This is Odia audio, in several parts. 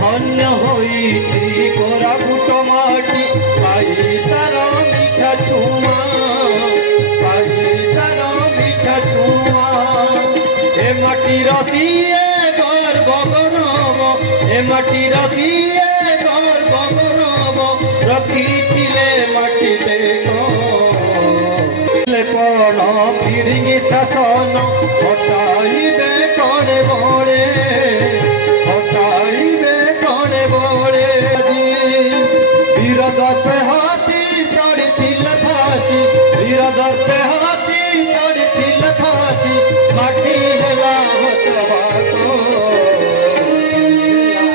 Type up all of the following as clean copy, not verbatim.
ধন্য হয়েছি কোরাপুট মাটি পাই তার মিঠা ছুঁয়া, পাই তার মিঠা ছুঁয়া। এ মাটি রসিয়ে গর্ব গরব, এ মাটি রসিয়ে গর্ব গরব, রখিছিলে মাটিতে পণ ফিরিঙ্গি শাসন হটাইবে করে বড়ে, হটাইবে করে বড়ে। বীর দর্পে হাসি চড়িছিল ফাঁসি, বীর দর্পে হাসি চড়িছিল ফাঁসি, মাটি হেলা হতবাক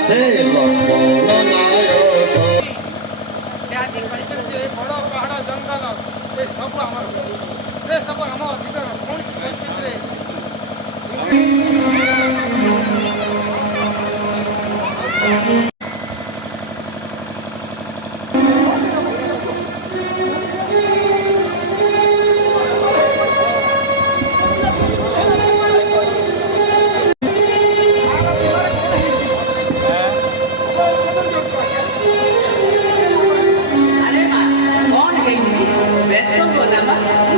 সে লম্বন নায়ক। সে আজ বড় পাহাড় জঙ্গল ଏ ସବୁ ଆମର ସେ ସବୁ ଆମ ଅଧିକାର କୌଣସି ପରିସ୍ଥିତିରେ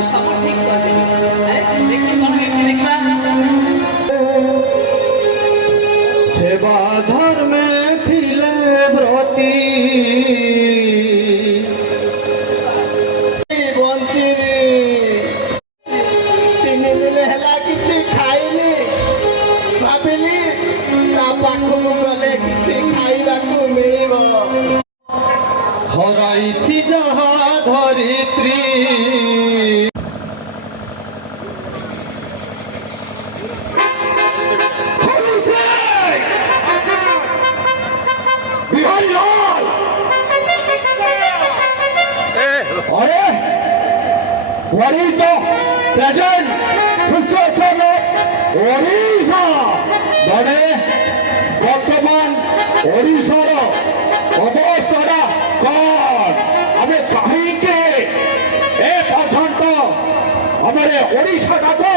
सब ठीक कर देंगे। देखिए कौन है देखा सेवा धर्मे थिले व्रती बंचिनी तीन दिन है किसी खाइली भाविली पाखक गले किसी खाइबा मिल हराई जहा धरित्री What is the present situation of Odisha? মানে বর্তমান ওড়িশার অবস্থাটা কন আমি কাহিকে এ পর্যন্ত আমার ওড়িশাটাকে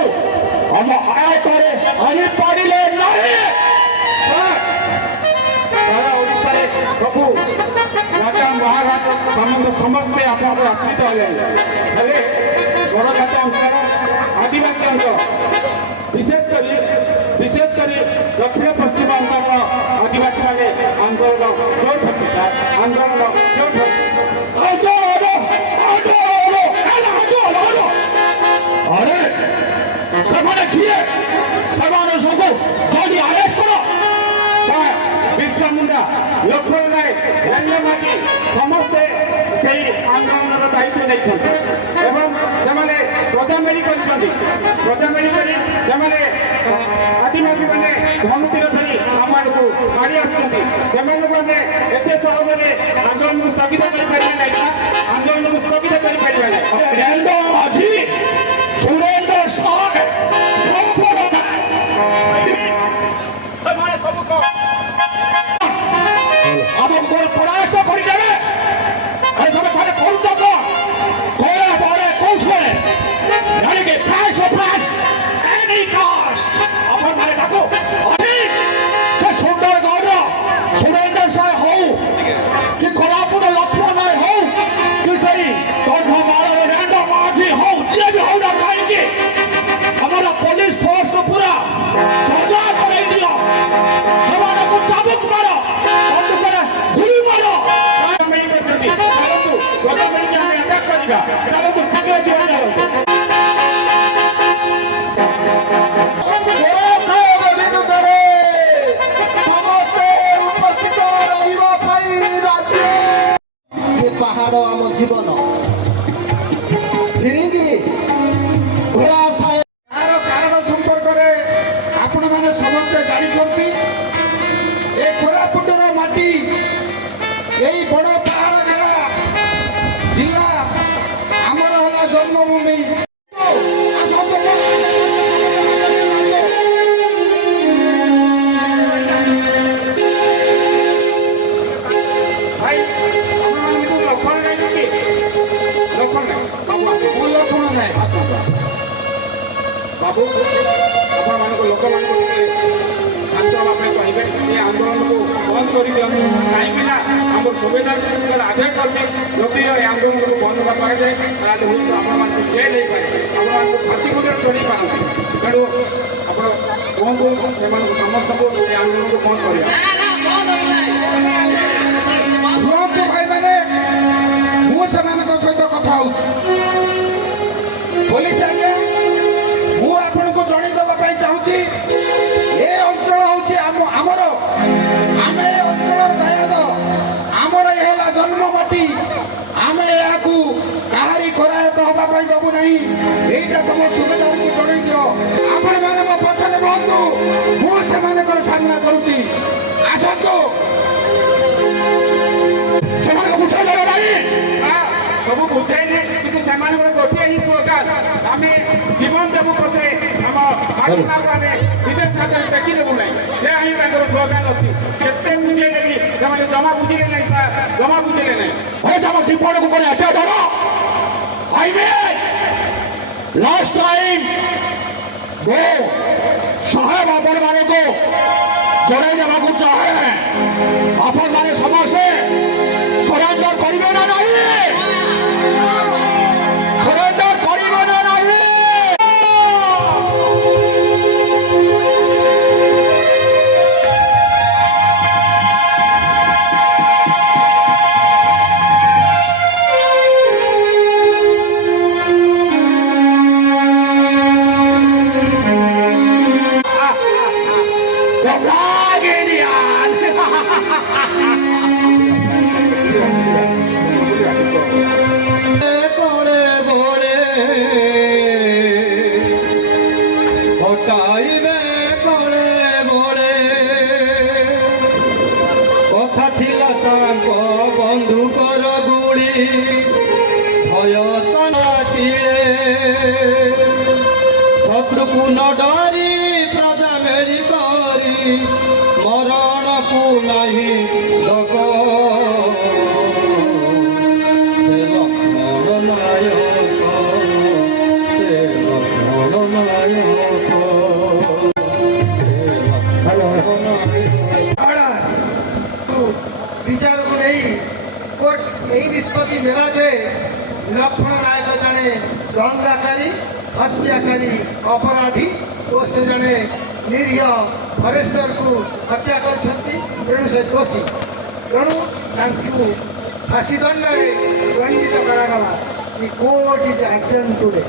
আমার আয়তরে আনি পারিলে নাই। সারা ওড়িশারে সবু রাজা মহারাজা সম্বন্ধ সমস্তে আপনার আশ্রিত হলে ହେଲେ ବଡ଼ ଜାତି ଅଞ୍ଚଳ ଆଦିବାସୀ ଅଞ୍ଚଳ ବିଶେଷ କରି ଦକ୍ଷିଣ ପଶ୍ଚିମ ଅଞ୍ଚଳର ଆଦିବାସୀମାନେ ଆନ୍ଦୋଳନ ଯୋଉଠି ସାର୍ ଆନ୍ଦୋଳନ ଯୋଉଠି ଆରେ ସେମାନେ କିଏ ସେମାନେ ସବୁ ଯଦି ଆରେଷ୍ଟ କର ସାର୍ ବିର୍ସା ମୁଣ୍ଡା ଲକ୍ଷ୍ମଣ ନାୟକ ରାଜ୍ୟ ମାଝୀ ସମସ୍ତେ সেই আন্দোলনের দায়িত্ব নেইଛନ୍ତି এবং ସେମାନେ ପ୍ରଜାମେଳି କରିଛନ୍ତି। ପ୍ରଜାମେଳି କରି ସେମାନେ ଆଦିବାସୀ ମାନେ ଧମତିର ଧରି ଆମମାନଙ୍କୁ ମାରି ଆସୁଛନ୍ତି। ସେମାନଙ୍କୁ ଆମେ ଏତେ ସହଜରେ ଆନ୍ଦୋଳନକୁ ସ୍ଥଗିତ କରିପାରିବା ନାହିଁ, ଆନ୍ଦୋଳନକୁ ସ୍ଥଗିତ କରିପାରିବା ନାହିଁ। ସେମାନେ ସବୁ ଆମକୁ ପ୍ରୟାସ କରିଦେବେ। Come on, come on, come on. ପାହାଡ଼ ଆମ ଜୀବନ ଫିରିଙ୍ଗି ଘୋଡ଼ା ଏହାର କାରଣ ସମ୍ପର୍କରେ ଆପଣମାନେ ସମସ୍ତେ ଜାଣିଛନ୍ତି। ଏ କୋରାପୁଟର ମାଟି ଏଇ ବଡ଼ ପାହାଡ଼ ଘେରା ଜିଲ୍ଲା ଆମର ହେଲା ଜନ୍ମଭୂମି। ଆପଣମାନଙ୍କ ଲୋକମାନଙ୍କୁ ଟିକେ ଶାନ୍ତ ହେବା ପାଇଁ କହିବେ ଏ ଆନ୍ଦୋଳନକୁ ବନ୍ଦ କରିଦିଅନ୍ତୁ କାହିଁକି ନା ଆମର ସୁବେଦାରଙ୍କର ଆଦେଶ ଅଛି ଯଦି ଏ ଆନ୍ଦୋଳନକୁ ବନ୍ଦ ନ କରାଯାଏ ତାହେଲେ ହୁଏତ ଆପଣମାନଙ୍କୁ ଜେଲ୍ ହେଇପାରେ ଆପଣମାନଙ୍କୁ ଫାଶୀ ମଧ୍ୟ ଚଢ଼ିପାରନ୍ତି ତେଣୁ ଆପଣ କୁହନ୍ତୁ ସେମାନଙ୍କୁ ସମସ୍ତଙ୍କୁ ଏ ଆନ୍ଦୋଳନକୁ ବନ୍ଦ କରିବା ନା ନା ବନ୍ଦ ହୋଇନାହିଁ ରୁହନ୍ତୁ ଭାଇମାନେ ମୁଁ ସେମାନଙ୍କ ସହିତ କଥା ହଉଛି ପୋଲିସ ଆଜ୍ଞା ମୁଁ ଆପଣଙ୍କୁ ଜଣେଇଦେବା ପାଇଁ ଚାହୁଁଛି ଏ ଅଞ୍ଚଳ ହଉଛି ଆମର ଆମେ ଏ ଅଞ୍ଚଳର ଦାୟାଦ ଆମର ଏ ହେଲା ଜନ୍ମମାଟି ଆମେ ଏହାକୁ କାହାରି କରାୟତ ହେବା ପାଇଁ ଦେବୁ ନାହିଁ ଏଇଟା ତମ ସୁବେଦାରଙ୍କୁ ଜଣେଇ ଦିଅ ଆପଣମାନେ ମୋ ପଛରେ ରୁହନ୍ତୁ ମୁଁ ସେମାନଙ୍କର ସାମ୍ନା କରୁଛି ଆସନ୍ତୁ ସେମାନଙ୍କୁ ବୁଝାଇଦେବେ ନାହିଁ ସବୁ ବୁଝେଇଲେ କିନ୍ତୁ ସେମାନଙ୍କର ଗୋଟିଏ ହିଁ ସ୍ଲୋଗାନ ଆମେ ଜୀବନ ଦେବୁ ପଛେ ଆମ ଭାଷଣାକୁ ଆମେ ବିଦେଶ ହାତରେ ଟେକିଦେବୁ ନାହିଁ ସେ ହିଁ ତାଙ୍କର ସ୍ଲୋଗାନ ଅଛି କେତେ ବୁଝେଇଲେ ବି ସେମାନେ ଜମା ବୁଝିଲେ ନାହିଁ ଜମା ବୁଝିଲେ ନାହିଁ ଆମ ଜୀବନକୁ করে এত ধর আইবে লাস্ট টাইম वो साहेब अपन माने को जड़ाई देवा चाहे अपन माने समाज से सरेंडर करिवे ना नहीं सरेंडर करिवे ना नहीं হটাইবে কলে বলে কথা ଥିଲା ତାଙ୍କ ବନ୍ଧୁକର ଗୁଳି ଭୟ ତନାଟିଳେ ଶତ୍ରୁକୁ ନ ଡରି ପ୍ରଜା ମେଳି କରି ମରଣକୁ ନାହିଁ ଦଗ ସେ ଲକ୍ଷ୍ମଣ ନାୟକ ସେ ଲକ୍ଷ୍ମଣ ନାୟକ ବିଚାରକୁ ନେଇ କୋର୍ଟ ଏହି ନିଷ୍ପତ୍ତି ନେଲା ଯେ ଲକ୍ଷ୍ମଣ ନାୟକ ଜଣେ ଦଙ୍ଗାକାରୀ ହତ୍ୟାକାରୀ ଅପରାଧୀ ଓ ସେ ଜଣେ ନିରୀହ ଫରେଷ୍ଟରକୁ ହତ୍ୟା କରିଛନ୍ତି ତେଣୁ ସେ ଦୋଷୀ ତେଣୁ ତାଙ୍କୁ ଫାଶୀ ଦଣ୍ଡରେ ଦଣ୍ଡିତ କରାଗଲା। Court is action today.